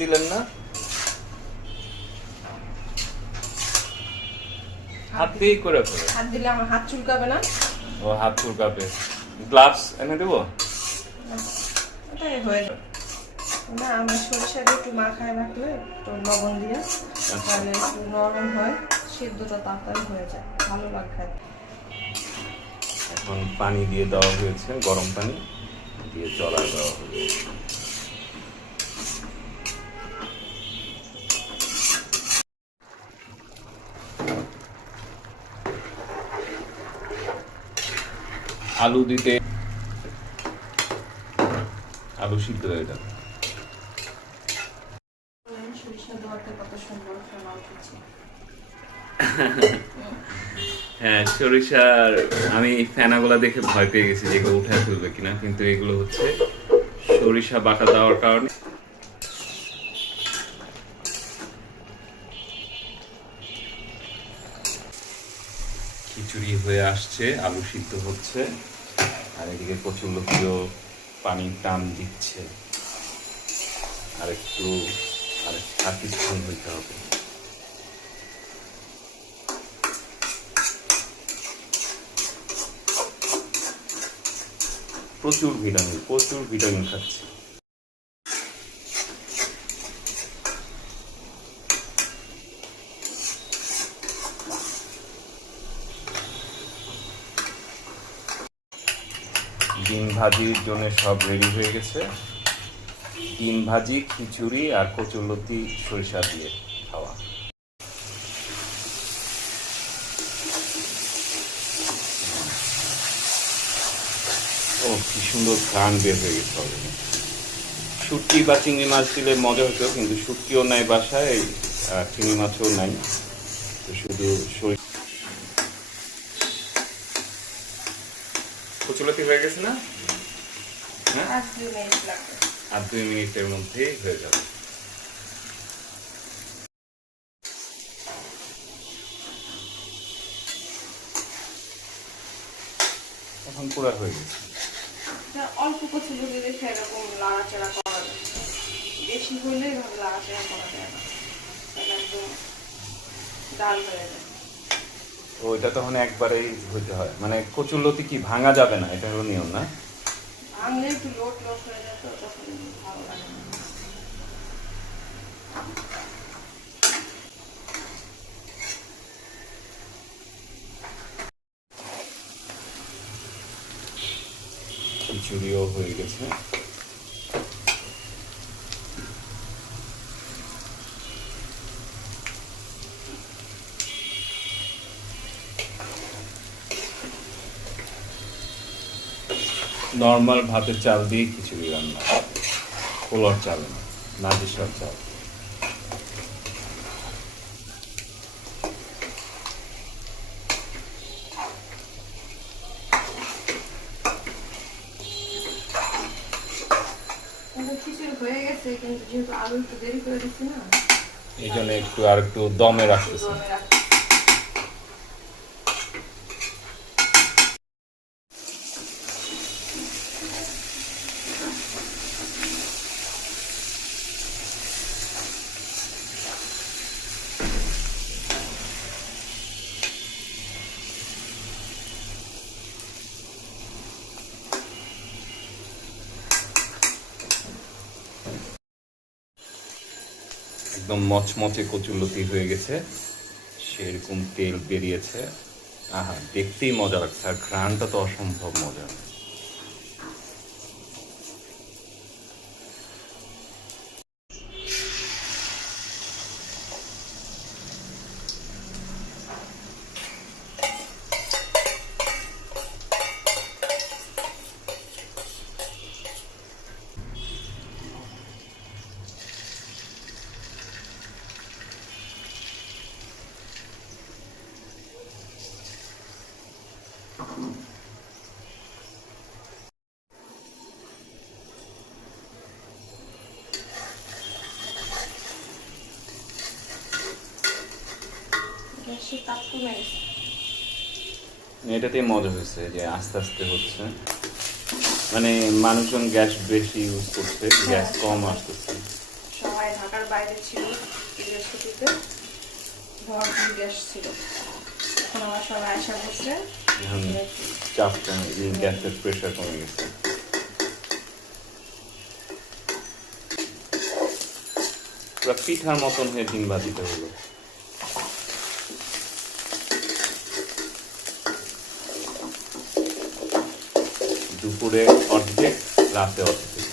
দিলেন না? হাত দিয়েই করে ফেলে। হাত দিলে আমার হাত চুলকাবে না? ও হাত চুলকাবে। গ্লাভস এনে দেবো? ওটাই হয়ে যাবে। না আমি সরিষা দিয়ে একটু মাখায় রাখলে একটু লবণ দিয়ে তাহলে একটু নরম হয় সিদ্ধটা তাড়াতাড়ি হয়ে যায় ভালো লাগে খেতে। এখন পানি দিয়ে দেওয়া হয়েছে গরম পানি দিয়ে চলা দেওয়া হবে আলু দিতে। আলু সিদ্ধ হয়ে যাবে। হ্যাঁ সরিষার আমি ফেনাগুলা দেখে ভয় পেয়ে গেছি যে এগুলো উঠে ফেলবে কিনা, কিন্তু এগুলো হচ্ছে সরিষা বাটা দেওয়ার কারণে। খিচুড়ি হয়ে আসছে, আলু সিদ্ধ হচ্ছে, আর এদিকে প্রচুর লোকীয় পানির টান দিচ্ছে। আর একটু, আর আর কিছুক্ষণ হইতে হবে। প্রচুর ভিটামিন প্রচুর ভিটামিন খাচ্ছে। ডিম ভাজির জন্য সব রেডি হয়ে গেছে। ডিম ভাজি খিচুড়ি আর কচুরলতি, সরিষা দিয়ে খাওয়া। ও, কি সুন্দর ঘ্রাণ বের হয়ে গেছে অলরেডি শুটকি বা চিংড়ি মাছ দিলে মজা হতো, কিন্তু শুটকিও নাই বাসায় চিংড়ি মাছও নাই। শুধু সরি কচুলতি হয়ে গেছে না? হ্যাঁ? আর দুই মিনিটের মধ্যেই হয়ে যাবে। এখন পুরা হয়ে গেছে। অল্প কচু যদি রেখে এরকম লাড়াচাড়া করা যায়। বেশি হইলে এভাবে লাড়াচাড়া করা যায় না। একদম ডাল হয়ে যায় ওইটা তখন একবারেই হইতে হয়। মানে কচুর লতি কি ভাঙা যাবে না? এটা হলো নিয়ম না। খিচুড়িও হয়ে গেছে। নর্মাল ভাতের চাল দিয়ে খিচুড়ি রান্না। পোলার চাল না নাজিসর চাল। এই জন্য একটু আর একটু দমে রাখতেছে। একদম মচমচে কচুলতি হয়ে গেছে। সেরকম তেল বেরিয়েছে আহা, দেখতেই মজা লাগছে। আর ঘ্রাণটা তো অসম্ভব মজা এটাতেই মজা হয়েছে যে আস্তে আস্তে হচ্ছে। মানে মানুষজন গ্যাস বেশি ইউজ করছে গ্যাস কম আসতেছে। সবাই ঢাকার বাইরে ছিল ছুটিতে ভরপুর গ্যাস ছিল। এখন আমার সবাই আশা করছে এখন চাপ কমে গ্যাসের প্রেশার কমে গেছে। পুরো পিঠার মতন হয়ে ডিম ভাজিতে হলো। দুপুরে অর্ধেক, রাতে অর্ধেক।